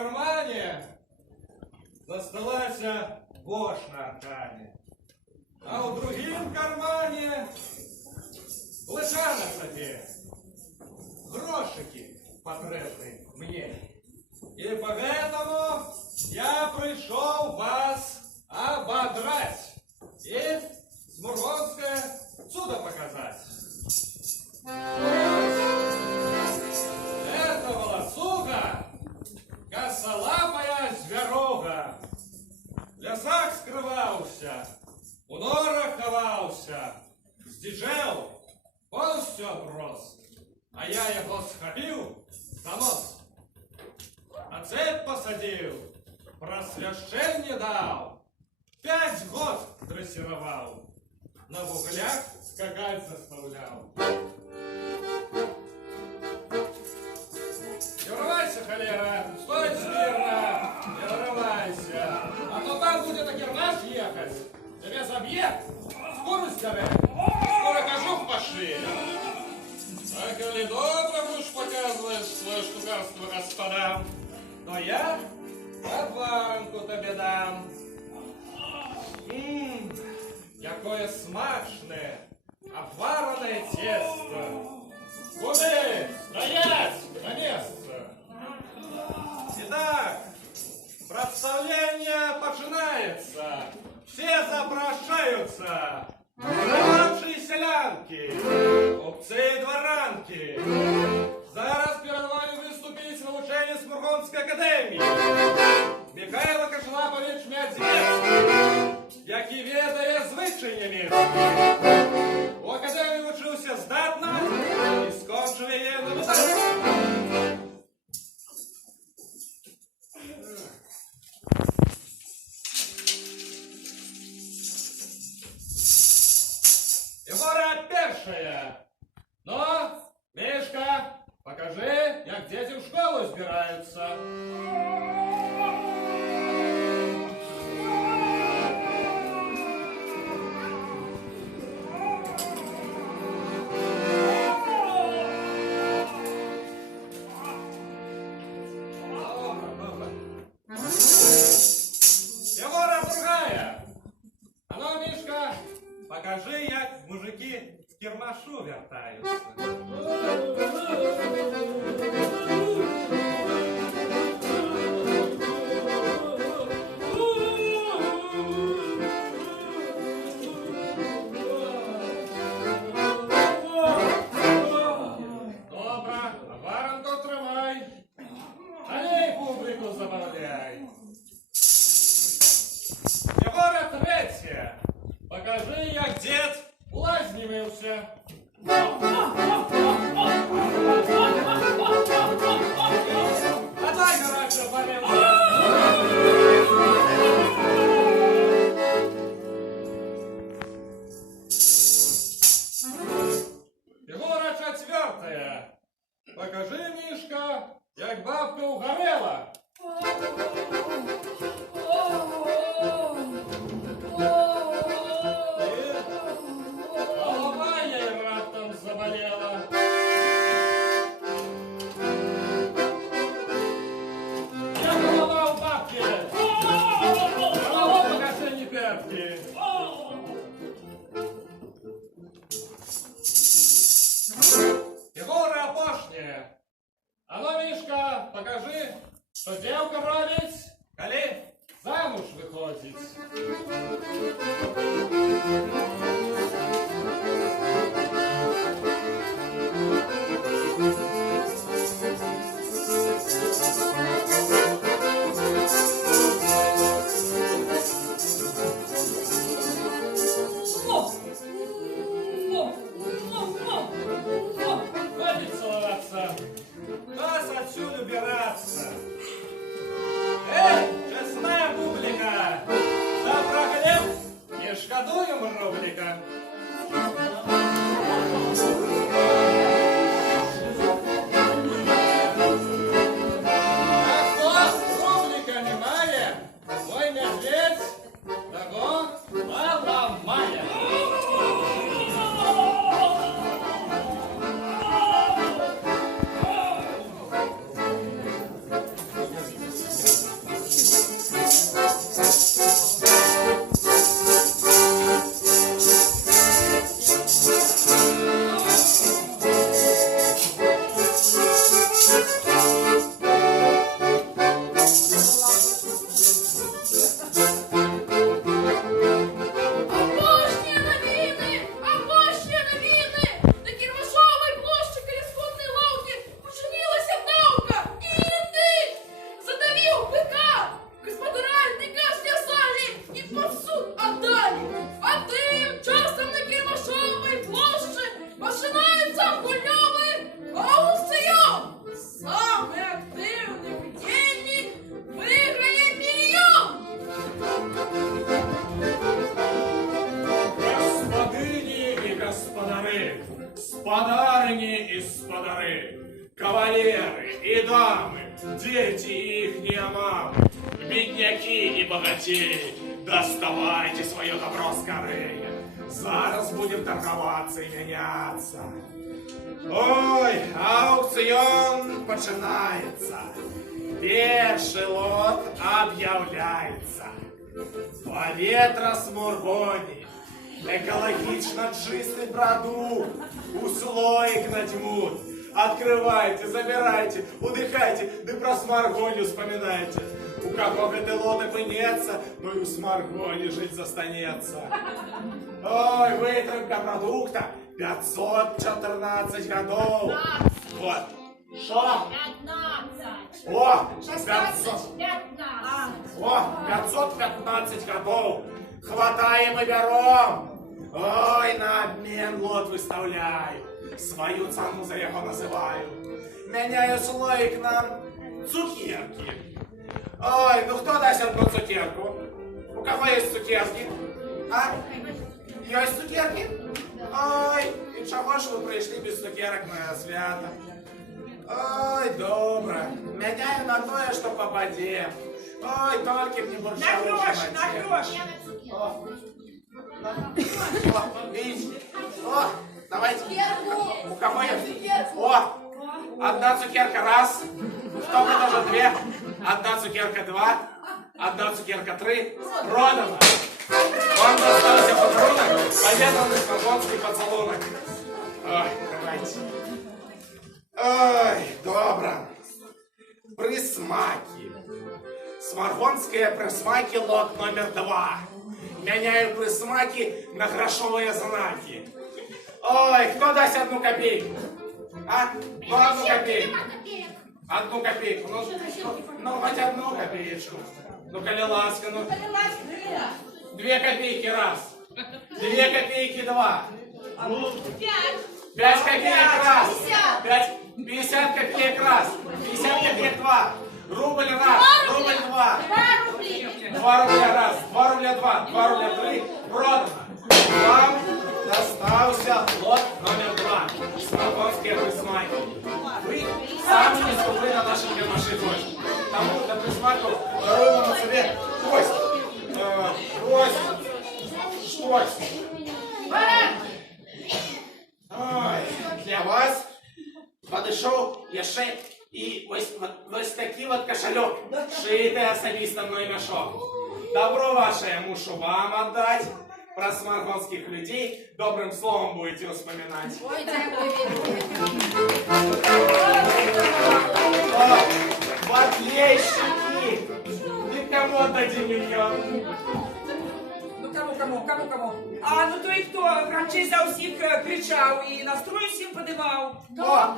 кармане засталася вош на аркане, а у другим кармане лыжа на собі, грошики потрібні мне. И поэтому я пришел вас ободрать и Сморгонское чудо показать. Это волосуга, косолапая зверога. В лесах скрывался, у норах ховался, здичел, полностью оброс. А я его схопил за нос, на цепь посадил, просвящение дал, 5 год дрессировал, на буглях скакать заставлял. Не врывайся, холера, стой смирно, не врывайся, а то там будет окернаш ехать, тебя забьет, скорость тебе, скоро кожух по шее. А коли добро будешь показывать свое штукарство господам, то я подваранку тебе дам. Какое смачное, обвареное тесто. Куды? Стоять! На место! Итак, представление начинается. Все запрошаются. Продавшие селянки, купцы и дворанки. Зараз перед вами выступить на учение Сморгонской академии. Михайло Кошелапович Мядзівецький, який ведає звичаї німецькі. У академії вчився здатно і скончив її на висоті. Егора першая. Ну, Мишка, покажи, як дети в школу збираються. Егора другая. А ну, Мишка, покажи, як мужики в кермашу вертаються. Добре, варанку тримай. А ней публіку забавляй. Егора третя. Покажи, як дід у лазні мився. А дай гаража помилуй. Егора четвертая. Покажи, Мишка, як бабка угорела. Голова ей раптом заболела. Я голова у бабки. Голова покажи, не пятки. Егора опошняя. А ну, Мишка, покажи, что девка робить, коли замуж выходит. Хватит целоваться. Нас отсюда убираться. Эй, честная публика, за проглеб не шкодуй. кавалеры и дамы, дети и ихние мамы, бедняки и богатеи, доставайте свое добро скорее. Зараз будем торговаться и меняться. Ой, аукцион починається. Перший лот об'являється. Повітря сморгоні, экологично чистый продукт, условик надьмут. Открывайте, забирайте, удыхайте, да про сморгоню вспоминайте. У кого гэты лодок вынется, но и у сморгони жить застанется. Ой, вытравка продукта 514 годов. Вот. Шо? 15. О, 16. 500. 15. О, 515 годов. Хватаем и берем. Ой, на обмен лот выставляю. Свою цену за его называю. Меняю слоик на цукерки. Ой, ну кто даст одну цукерку? У кого есть цукерки? А? Есть цукерки? Ой, и чего ж вы пришли без цукерок на свято? Ой, добро. Меняю на то, что попадем. Ой, только мне больше На гроши, на гроши. О, видите? О, давайте. У кого есть? О, одна цукерка раз. Кто предложил две? Одна цукерка два. Одна цукерка три. Продано. Вам достался подарунок. Полезный сморгонский поцелунок. Ой, давайте. Ой, добро. Присмаки. Сморгонские присмаки лот номер 2. Меняю присмаки на грошовые знаки. Ой, кто даст одну копейку? А? Ну, одну копейку. Одну копейку. Ну, хоть одну копеечку. Ну, коли ласка, ну. 2 копейки раз. 2 копейки два. 5 копеек раз. 50 копеек раз. 50 копеек два. Рубль раз. Рубль два. 2 рубля раз. 2 рубля два. 2 рубля три. Продано. Вам достался лот номер 2. Сморгонские присмаки. Вы самые не скупы на нашем гермаши гости. Тому до присмаков даруем на себе кость. Кость. Ой, для вас подошел яшчэ и вось такі вот кошелек, шитый особисто мной мешок. Добро ваше я мушу вам отдать. Про сморгонских людей добрым словом будете вспоминать. Ой, дякую. Батлейщики! Никому отдадим миллион. Ну кому? А ну то і хто? Гранчий за всіх кричав і настрой всім подимав. О,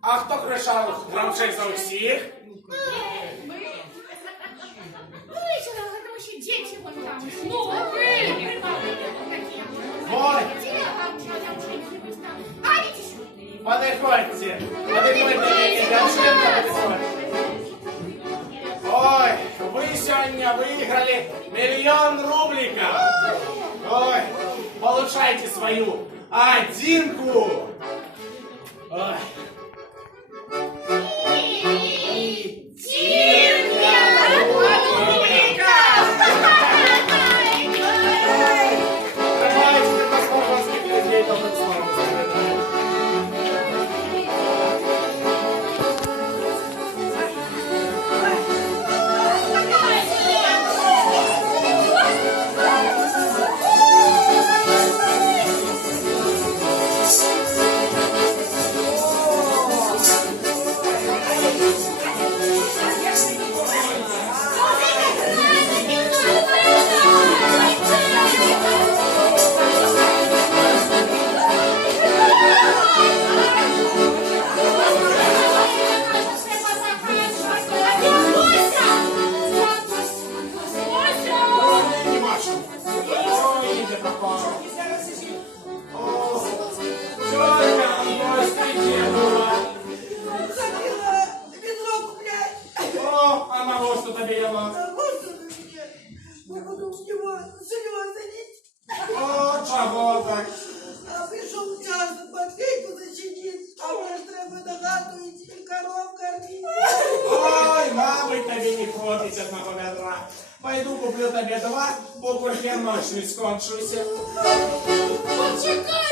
а хто кричав громче за всіх? Слышала, это вообще дети вон там. Ну, Ой, А, видите, что? подходите, девчонка, подходите. Ой, вы сегодня выиграли 1 000 000 рубликов. Ой, получайте свою 1-ку. Ой. будете коров кормить. Ой, мамой тебе не хватить одного ведра. Пойду куплю тебе два, поки кермаш не скончуся. Почекай,